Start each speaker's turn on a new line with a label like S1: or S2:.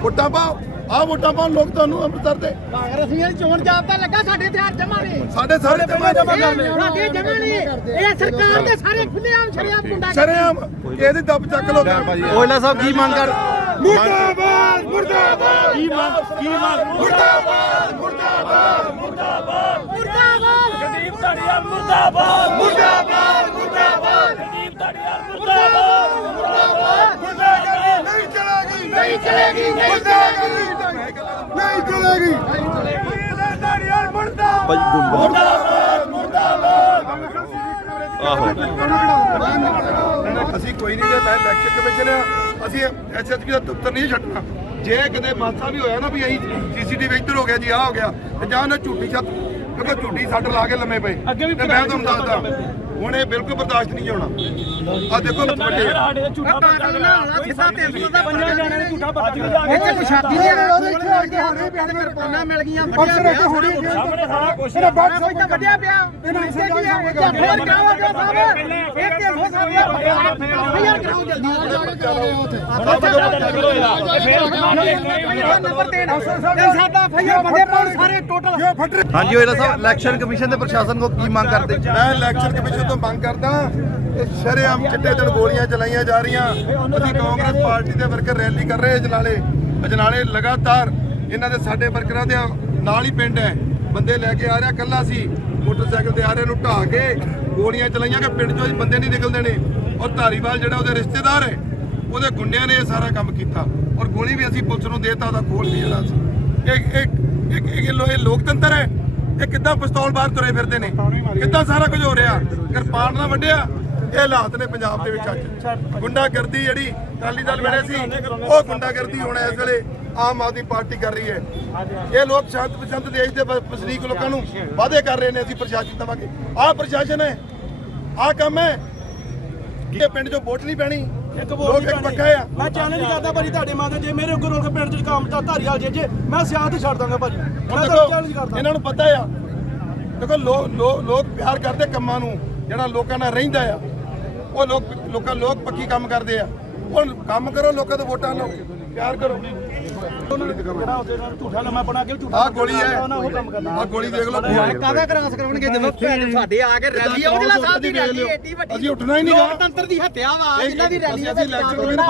S1: ਵੋਟਾਂ ਪਾਓ ਆਹ ਵੋਟਾਂ ਪਾਉਣ ਲੋਕ ਤੁਹਾਨੂੰ ਅੰਮ੍ਰਿਤਸਰ ਦੇ
S2: ਕਾਂਗਰਸੀਆਂ ਦੀ ਚੋਣ ਜਾਬਤਾ ਲੱਗਾ ਸਾਡੇ ਹਥਿਆਰ ਜਮਾ ਨੇ
S1: ਸਾਡੇ ਸਾਰੇ ਜਮਾ
S2: ਸਾਡੇ ਜਮਾ ਨੇ ਇਹ ਸਰਕਾਰ ਦੇ ਸਾਰੇ ਖੁੱਲੇਆਮ ਸ਼ਰਿਆਮ ਗੁੰਡਾ
S1: ਸ਼ਰੇਆਮ ਇਹਦੀ ਦੱਬ ਚੱਕ ਲੋ
S3: ਓਇਲਾ ਸਾਹਿਬ ਕੀ ਮੰਗ ਕਰ
S1: ਮੁਰਦਾਬਾਦ ਮੁਰਦਾਬਾਦ ਕੀ ਮੰਗ ਮੁਰਦਾਬਾਦ ਮੁਰਦਾਬਾਦ
S2: ਮੁਰਦਾਬਾਦ
S4: ਗਰੀਬ ਧੜੀਆਲ ਮੁਰਦਾਬਾਦ
S1: ਮੁਰਦਾਬਾਦ ਮੁਰਦਾਬਾਦ
S4: ਗਰੀਬ ਧੜੀਆਲ ਮੁਰਦਾਬਾਦ
S1: ਮੁਰਦਾਬਾਦ ਨਹੀਂ ਚਲੇਗੀ ਨਹੀਂ ਚਲੇਗੀ ਨਹੀਂ ਚਲੇਗੀ ਨਹੀਂ ਚਲੇਗੀ ਧੜੀਆਲ ਮੁਰਦਾਬਾਦ ਮੁਰਦਾਬਾਦ ਮੁਰਦਾਬਾਦ ਅਸੀਂ ਕੋਈ ਨਹੀਂ ਜੇ ਮੈਂ ਇਲੈਕਸ਼ਨ ਕਮਿਸ਼ਨ ਆ ਅਸੀਂ ਐਸਐਸਪੀ ਦਾ ਦਫ਼ਤਰ ਨਹੀਂ ਛੱਡਣਾ ਜੇ ਕਦੇ ਮਾਸਾ ਵੀ ਹੋਇਆ ਨਾ ਵੀ ਅਸੀਂ ਸੀਸੀਟੀਵੀ ਇੱਧਰ ਹੋ ਗਿਆ ਜੀ ਆਹ ਹੋ ਗਿਆ ਤੇ ਜਾਂ ਨਾ ਝੂਠੀ ਛੱਤ ਕਿਉਂਕਿ ਝੂਠੀ ਸੱਟ ਲਾ ਕੇ ਲੰਮੇ ਪਏ ਤੇ ਮੈਂ ਤੁਹਾਨੂੰ ਦੱਸਦਾ ਹੁਣ ਇਹ ਬਿਲਕੁਲ ਬਰਦਾਸ਼ਤ ਨਹੀਂ ਹੋਣਾ ਆ ਦੇਖੋ ਵੱਡੇ
S4: ਸਾਡੇ ਝੂਠਾ ਬੱਚਾ
S2: ਸਿੱਧਾ 300 ਦਾ
S4: ਪੰਜਾਂ ਜਣਿਆਂ ਨੇ ਝੂਠਾ ਬੱਚਾ ਵੀ ਜਾ
S2: ਇੱਥੇ ਕੋਈ ਛਾਤੀ ਨਹੀਂ ਉਹਦੇ ਇੱਥੇ ਆ ਕੇ ਹਾਰੇ ਪਿਆ ਕਿਰਪਾਨਾਂ ਮਿਲ ਗਈਆਂ ਵੱਡਿਆ ਪਿਆ
S4: ਸਾਹਮਣੇ ਸਾਰਾ ਕੁਝ
S2: ਕੋਈ ਤਾਂ ਵੱਡਿਆ ਪਿਆ ਇਹਨਾਂ ਇੱਥੇ ਕੀ ਆ ਫੇਰ ਕਰਾਓ ਜੋ ਸਾਹਿਬ ਇਹ 300 ਸਾਹਿਬ ਯਾਰ ਕਰਾਓ ਜਲਦੀ ਨੰਬਰ 3 ਸਾਡਾ ਫਈਆ ਬੰਦੇ ਪਾਉਣ ਸਾਰੇ ਟੋਟਲ
S3: ਹਾਂਜੀ ਓਇਲਾ ਸਾਹਿਬ ਇਲੈਕਸ਼ਨ ਕਮਿਸ਼ਨ ਤੇ ਪ੍ਰਸ਼ਾਸਨ ਕੋ ਕੀ ਮੰਗ ਕਰਦੇ
S1: ਮੈਂ ਇਲੈਕਸ਼ਨ ਕਮਿਸ਼ਨ ਤੋਂ ਮੰਗ ਕਰਦਾ ਕਿ ਸ਼ਰੇਆਮ ਚਿੱਟੇ ਦਿਨ ਗੋਲੀਆਂ ਚਲਾਈਆਂ ਜਾ ਰਹੀਆਂ ਅਸੀਂ ਕਾਂਗਰਸ ਪਾਰਟੀ ਦੇ ਵਰਕਰ ਰੈਲੀ ਕਰ ਰਹੇ ਅਜਨਾਲੇ ਲਗਾਤਾਰ ਇਹਨਾਂ ਦੇ ਸਾਡੇ ਵਰਕਰਾਂ ਦੇ ਨਾਲ ਹੀ ਪਿੰਡ ਹੈ ਬੰਦੇ ਲੈ ਕੇ ਆ ਰਿਹਾ ਕੱਲਾ ਸੀ ਮੋਟਰਸਾਈਕਲ ਤੇ ਆ ਰਹੇ ਨੂੰ ਢਾਹ ਕੇ ਗੋਲੀਆਂ ਚਲਾਈਆਂ ਕਿ ਪਿੰਡ ਚੋਂ ਬੰਦੇ ਨਹੀਂ ਨਿਕਲਦੇ ਨੇ ਔਰ ਧਾਰੀਵਾਲ ਜਿਹੜਾ ਉਹਦੇ ਰਿਸ਼ਤੇਦਾਰ ਹੈ ਉਹਦੇ ਗੁੰਡਿਆਂ ਨੇ ਇਹ ਸਾਰਾ ਕੰਮ ਕੀਤਾ ਔਰ ਗੋਲੀ ਵੀ ਅਸੀਂ ਪੁਲਿਸ ਨੂੰ ਦੇਤਾ ਉਹਦਾ ਖੋਲ ਵੀ ਜਿਹੜਾ ਸੀ ਇਹ ਲੋਕਤੰਤਰ ਹੈ ਇਹ ਕਿੱਦਾਂ ਪਿਸਤੌਲ ਬਾਹਰ ਤੁਰੇ ਫਿਰਦੇ ਨੇ ਕਿੱਦਾਂ ਸਾਰਾ ਕੁਝ ਹੋ ਰਿਹਾ ਕਿਰਪਾਨ ਨਾਲ ਵੱਢਿਆ ਇਹ ਹਾਲਾਤ ਨੇ ਪੰਜਾਬ ਦੇ ਵਿੱਚ ਅੱਜ ਗੁੰਡਾਗਰਦੀ ਜਿਹੜੀ ਅਕਾਲੀ ਦਲ ਵੇਲੇ ਸੀ ਉਹ ਗੁੰਡਾਗਰਦੀ ਹੁਣ ਇਸ ਵੇਲੇ ਆਮ ਆਦਮੀ ਪਾਰਟੀ ਕਰ ਰਹੀ ਹੈ ਇਹ ਲੋਕ ਸ਼ਾਂਤ ਪਸੰਦ ਦੇਸ਼ ਦੇ ਵਸਨੀਕ ਲੋਕਾਂ ਨੂੰ ਵਾਅਦੇ ਕਰ ਰਹੇ ਨੇ ਅਸੀਂ ਪ੍ਰਸ਼ਾਸਨ ਦੇਵਾਂਗੇ ਆਹ ਪ੍ਰਸ਼ਾਸਨ ਹੈ ਆਹ ਕੰਮ ਹੈ ਕਿ ਪਿੰਡ 'ਚੋਂ ਵੋਟ ਨਹੀਂ ਪੈਣੀ ਲੋਕ ਇੱਕ ਪੱਕਾ ਆ
S5: ਮੈਂ ਚੈਲੰਜ ਕਰਦਾ ਭਾਜੀ ਤੁਹਾਡੇ ਮਾਂ ਜੇ ਮੇਰੇ ਉੱਗਰ ਰੋਲ ਕੇ ਪਿੰਡ 'ਚ ਕੰਮ ਤਾਂ ਧਾਰੀਵਾਲ ਜੇ ਮੈਂ ਸਿਆਸਤ ਹੀ ਛੱਡ ਦਾਂਗਾ ਭਾਜੀ ਮੈਂ ਤਾਂ ਚੈਲੰਜ ਕਰਦਾ
S1: ਇਹਨਾਂ ਨੂੰ ਪਤਾ ਆ ਦੇਖੋ ਲੋਕ ਪਿਆਰ ਕਰਦੇ ਕੰਮਾਂ ਨੂੰ ਜਿਹੜਾ ਲੋਕਾਂ ਨਾਲ ਰਹਿੰਦਾ ਆ ਉਹ ਲੋਕ ਪੱਕੀ ਕੰਮ ਕਰਦੇ ਆ ਹੁਣ ਕੰਮ ਕਰੋ ਲੋਕਾਂ ਤੋਂ ਵੋਟਾਂ ਲਓ ਪਿਆਰ ਕਰੋ
S5: ਝੂਠਾ ਲੰਮਾ ਬਣਾ ਕੇ ਝੂਠਾ
S1: ਆਹ ਗੋਲੀ ਹੈ
S5: ਉਹ ਕੰਮ ਕਰਨਾ
S1: ਆਹ ਗੋਲੀ ਦੇਖ ਲਓ
S2: ਕਾਹਦਾ ਕ੍ਰਾਸ ਕਰਾਉਣਗੇ ਜਦੋਂ ਸਾਡੇ ਆ ਕੇ ਰੈਲੀ ਔਜਲਾ ਸਾਹਿਬ ਦੀ ਰੈਲੀ ਏਡੀ ਵੱਡੀ
S1: ਅਸੀਂ ਉੱਠਣਾ ਹੀ ਨਹੀਂਗਾ
S2: ਲੋਕਤੰਤਰ ਦੀ ਹੱਤਿਆ ਵਾ ਇਹਨਾਂ ਦੀ ਰੈਲੀ
S1: ਅਸੀਂ ਇਲੈਕਸ਼ਨ